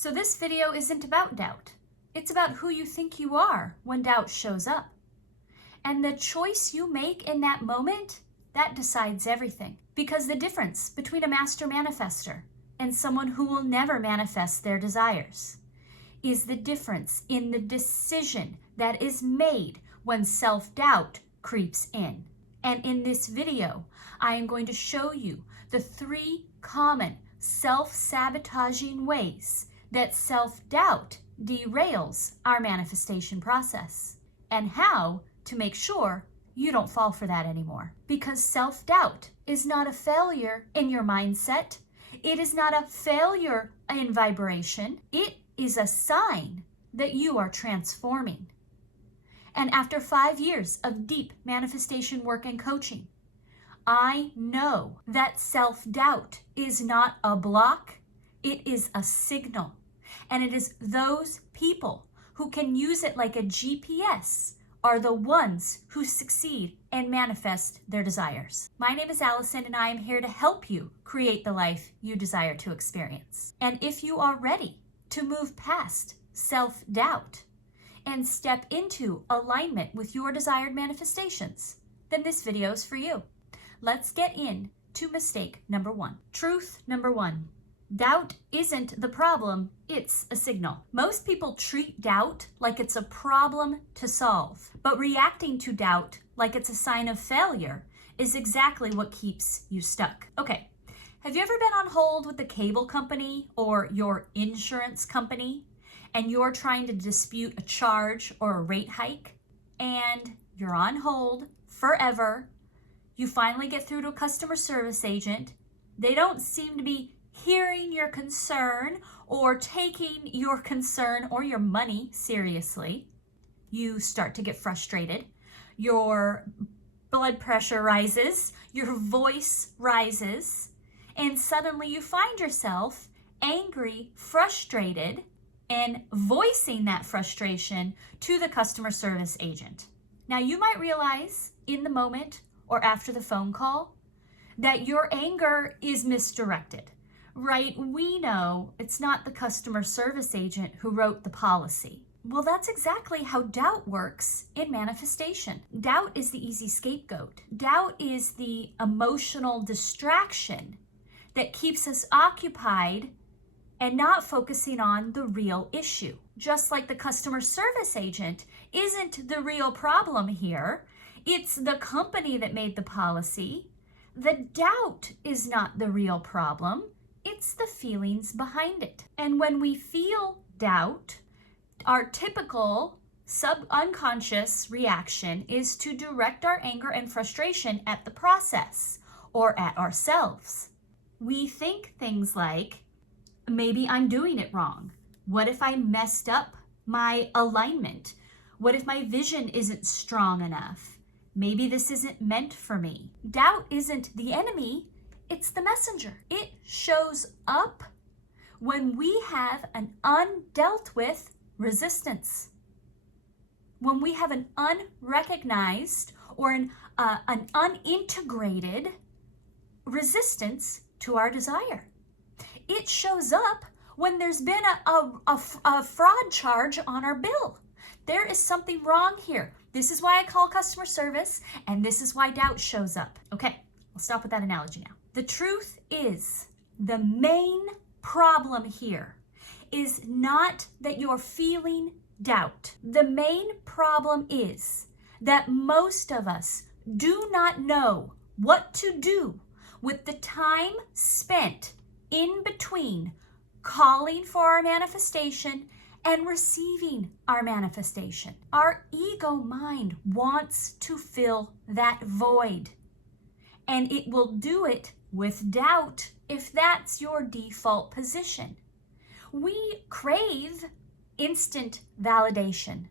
So this video isn't about doubt. It's about who you think you are when doubt shows up. And the choice you make in that moment, that decides everything. Because the difference between a master manifester and someone who will never manifest their desires is the difference in the decision that is made when self-doubt creeps in. And in this video, I am going to show you the 3 common self-sabotaging ways that self-doubt derails our manifestation process, and how to make sure you don't fall for that anymore. Because self-doubt is not a failure in your mindset. It is not a failure in vibration. It is a sign that you are transforming. And after 5 years of deep manifestation work and coaching, I know that self-doubt is not a block, it is a signal. And it is those people who can use it like a GPS are the ones who succeed and manifest their desires. My name is Allison, and I am here to help you create the life you desire to experience. And if you are ready to move past self-doubt and step into alignment with your desired manifestations, then this video is for you. Let's get into mistake number 1. Truth number 1. Doubt isn't the problem, it's a signal. Most people treat doubt like it's a problem to solve, but reacting to doubt like it's a sign of failure is exactly what keeps you stuck. Okay, have you ever been on hold with the cable company or your insurance company, and you're trying to dispute a charge or a rate hike, and you're on hold forever? You finally get through to a customer service agent. They don't seem to be hearing your concern or taking your concern or your money seriously. You start to get frustrated. Your blood pressure rises, your voice rises, and suddenly you find yourself angry, frustrated, and voicing that frustration to the customer service agent. Now, you might realize in the moment or after the phone call that your anger is misdirected. Right? We know it's not the customer service agent who wrote the policy. Well, that's exactly how doubt works in manifestation. Doubt is the easy scapegoat. Doubt is the emotional distraction that keeps us occupied and not focusing on the real issue. Just like the customer service agent isn't the real problem here. It's the company that made the policy. The doubt is not the real problem. It's the feelings behind it. And when we feel doubt, our typical unconscious reaction is to direct our anger and frustration at the process or at ourselves. We think things like, maybe I'm doing it wrong. What if I messed up my alignment? What if my vision isn't strong enough? Maybe this isn't meant for me. Doubt isn't the enemy. It's the messenger. It shows up when we have an undealt with resistance. When we have an unrecognized or an unintegrated resistance to our desire. It shows up when there's been a fraud charge on our bill. There is something wrong here. This is why I call customer service, and this is why doubt shows up. Okay, I'll stop with that analogy now. The truth is, the main problem here is not that you're feeling doubt. The main problem is that most of us do not know what to do with the time spent in between calling for our manifestation and receiving our manifestation. Our ego mind wants to fill that void, and it will do it with doubt if that's your default position. We crave instant validation,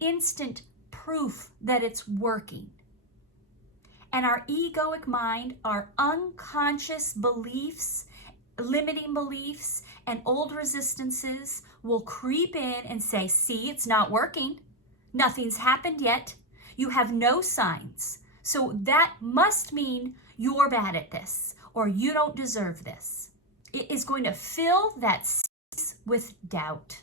instant proof that it's working. And our egoic mind, our unconscious beliefs, limiting beliefs, and old resistances will creep in and say, see, it's not working. Nothing's happened yet. You have no signs. So that must mean you're bad at this, or you don't deserve this. It is going to fill that with doubt.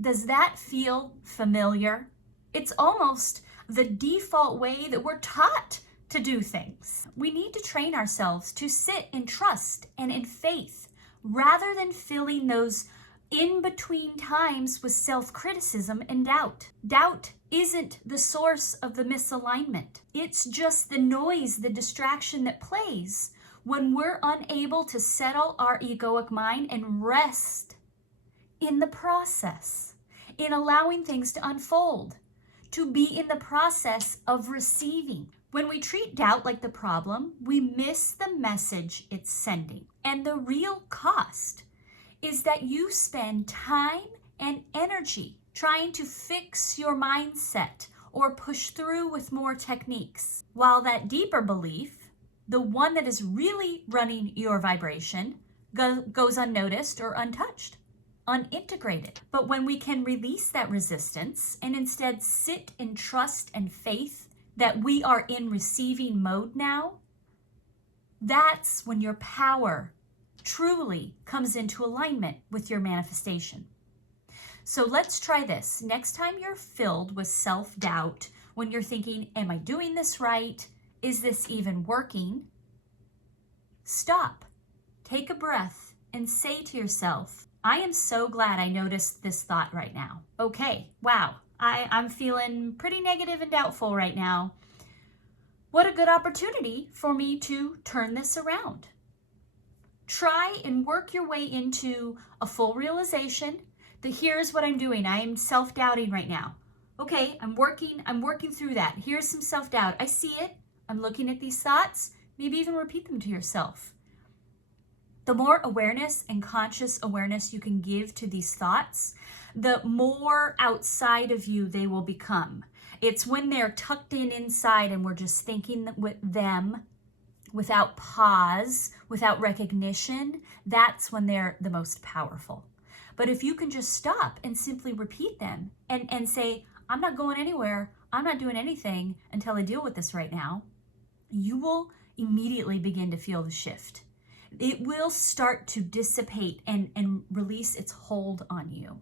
Does that feel familiar? It's almost the default way that we're taught to do things. We need to train ourselves to sit in trust and in faith rather than filling those in-between times with self-criticism and doubt. Doubt isn't the source of the misalignment. It's just the noise, the distraction that plays when we're unable to settle our egoic mind and rest in the process, in allowing things to unfold, to be in the process of receiving. When we treat doubt like the problem, we miss the message it's sending. And the real cost is that you spend time and energy trying to fix your mindset or push through with more techniques, while that deeper belief, the one that is really running your vibration, goes unnoticed or untouched, unintegrated. But when we can release that resistance and instead sit in trust and faith that we are in receiving mode now, that's when your power truly comes into alignment with your manifestation. So let's try this. Next time you're filled with self-doubt, when you're thinking, am I doing this right? Is this even working? Stop, take a breath, and say to yourself, I am so glad I noticed this thought right now. Okay, wow, I'm feeling pretty negative and doubtful right now. What a good opportunity for me to turn this around. Try and work your way into a full realization that here's what I'm doing. I am self-doubting right now. Okay, I'm working through that. Here's some self-doubt. I see it. I'm looking at these thoughts. Maybe even repeat them to yourself. The more awareness and conscious awareness you can give to these thoughts, the more outside of you they will become. It's when they're tucked in inside and we're just thinking with them without pause, without recognition, that's when they're the most powerful. But if you can just stop and simply repeat them and say, I'm not going anywhere, I'm not doing anything until I deal with this right now, you will immediately begin to feel the shift. It will start to dissipate and release its hold on you.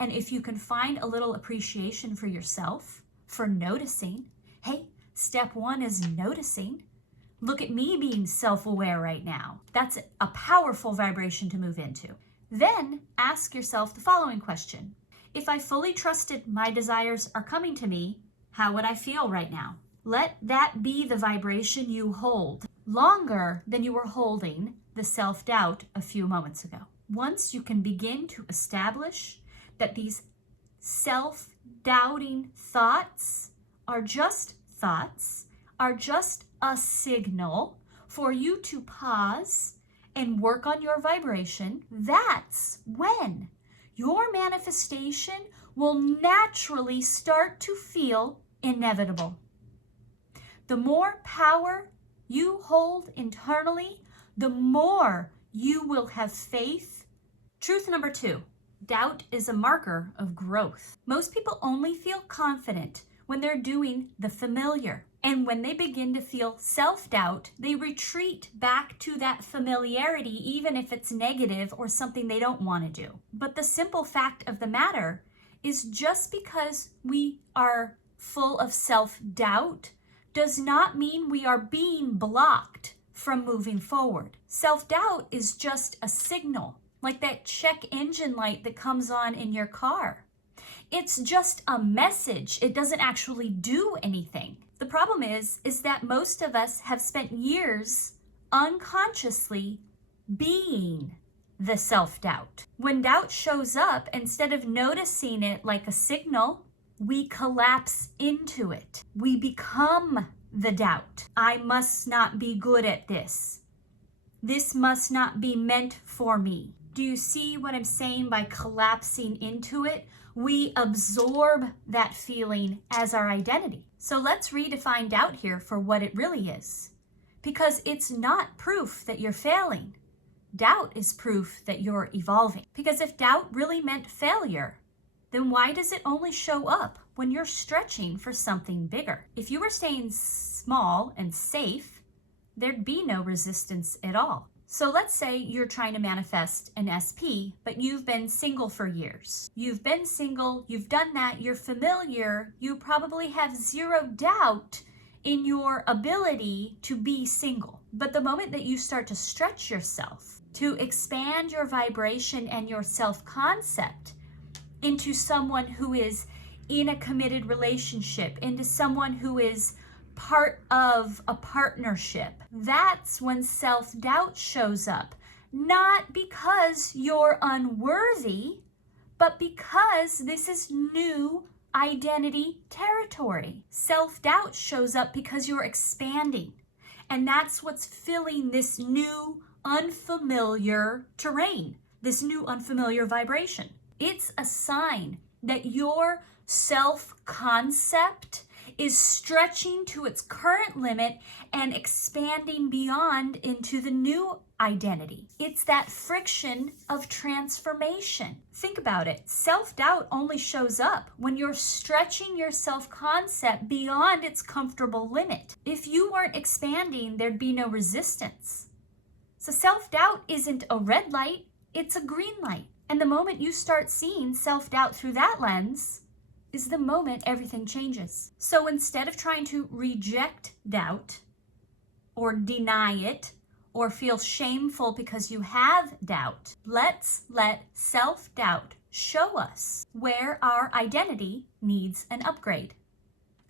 And if you can find a little appreciation for yourself, for noticing, hey, step one is noticing. Look at me being self-aware right now. That's a powerful vibration to move into. Then ask yourself the following question. If I fully trusted my desires are coming to me, how would I feel right now? Let that be the vibration you hold longer than you were holding the self-doubt a few moments ago. Once you can begin to establish that these self-doubting thoughts, are just a signal for you to pause and work on your vibration, that's when your manifestation will naturally start to feel inevitable. The more power you hold internally, the more you will have faith. Truth number 2, doubt is a marker of growth. Most people only feel confident when they're doing the familiar. And when they begin to feel self-doubt, they retreat back to that familiarity, even if it's negative or something they don't want to do. But the simple fact of the matter is just because we are full of self-doubt does not mean we are being blocked from moving forward. Self-doubt is just a signal, like that check engine light that comes on in your car. It's just a message. It doesn't actually do anything. The problem is that most of us have spent years unconsciously being the self-doubt. When doubt shows up, instead of noticing it like a signal, we collapse into it. We become the doubt. I must not be good at this. This must not be meant for me. Do you see what I'm saying by collapsing into it? We absorb that feeling as our identity. So let's redefine doubt here for what it really is. Because it's not proof that you're failing. Doubt is proof that you're evolving. Because if doubt really meant failure, then why does it only show up when you're stretching for something bigger? If you were staying small and safe, there'd be no resistance at all. So let's say you're trying to manifest an SP, but you've been single for years. You've been single, you've done that, you're familiar, you probably have zero doubt in your ability to be single. But the moment that you start to stretch yourself, to expand your vibration and your self-concept into someone who is in a committed relationship, into someone who is part of a partnership, that's when self-doubt shows up. Not because you're unworthy, but because this is new identity territory. Self-doubt shows up because you're expanding, and that's what's filling this new unfamiliar terrain, this new unfamiliar vibration. It's a sign that your self-concept is stretching to its current limit and expanding beyond into the new identity. It's that friction of transformation. Think about it. Self-doubt only shows up when you're stretching your self-concept beyond its comfortable limit. If you weren't expanding, there'd be no resistance. So self-doubt isn't a red light, it's a green light. And the moment you start seeing self-doubt through that lens is the moment everything changes. So instead of trying to reject doubt or deny it or feel shameful because you have doubt, let's let self-doubt show us where our identity needs an upgrade.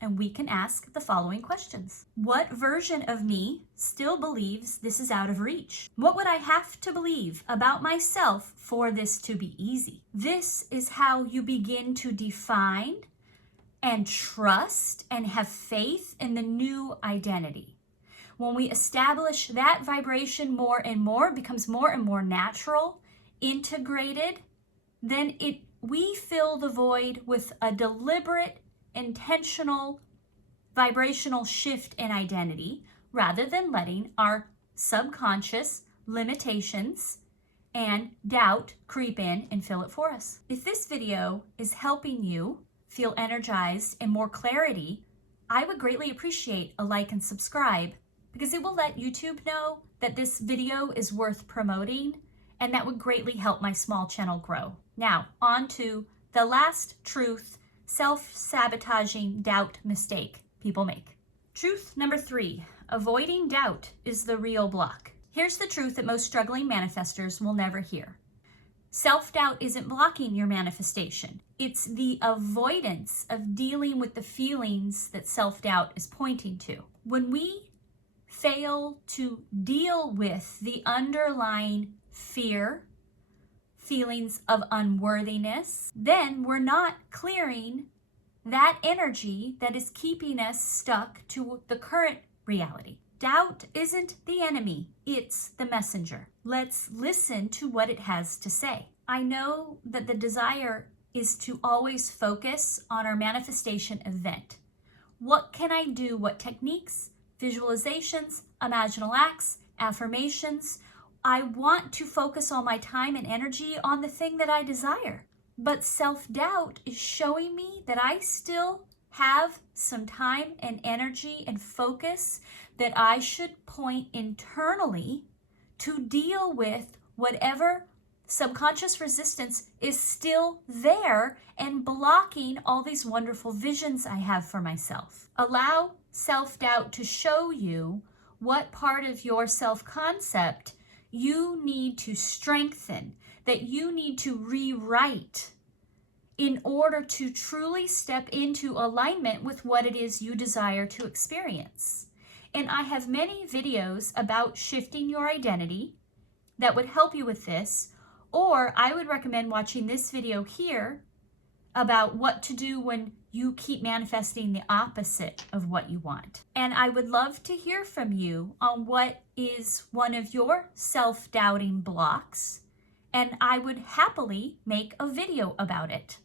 And we can ask the following questions. What version of me still believes this is out of reach? What would I have to believe about myself for this to be easy? This is how you begin to define and trust and have faith in the new identity. When we establish that vibration more and more, it becomes more and more natural, integrated, then we fill the void with a deliberate, intentional, vibrational shift in identity rather than letting our subconscious limitations and doubt creep in and fill it for us. If this video is helping you feel energized and more clarity, I would greatly appreciate a like and subscribe because it will let YouTube know that this video is worth promoting, and that would greatly help my small channel grow. Now, on to the last truth, self-sabotaging doubt mistake people make. Truth number 3, avoiding doubt is the real block. Here's the truth that most struggling manifestors will never hear. Self-doubt isn't blocking your manifestation. It's the avoidance of dealing with the feelings that self-doubt is pointing to. When we fail to deal with the underlying fear, feelings of unworthiness, then we're not clearing that energy that is keeping us stuck to the current reality. Doubt isn't the enemy, it's the messenger. Let's listen to what it has to say. I know that the desire is to always focus on our manifestation event. What can I do? What techniques, visualizations, imaginal acts, affirmations? I want to focus all my time and energy on the thing that I desire. But self-doubt is showing me that I still have some time and energy and focus that I should point internally to deal with whatever subconscious resistance is still there and blocking all these wonderful visions I have for myself. Allow self-doubt to show you what part of your self-concept you need to strengthen, that you need to rewrite in order to truly step into alignment with what it is you desire to experience. And I have many videos about shifting your identity that would help you with this, or I would recommend watching this video here about what to do when you keep manifesting the opposite of what you want. And I would love to hear from you on what is one of your self-doubting blocks, and I would happily make a video about it.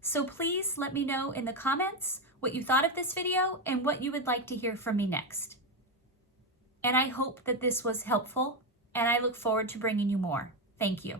So please let me know in the comments what you thought of this video and what you would like to hear from me next. And I hope that this was helpful, and I look forward to bringing you more. Thank you.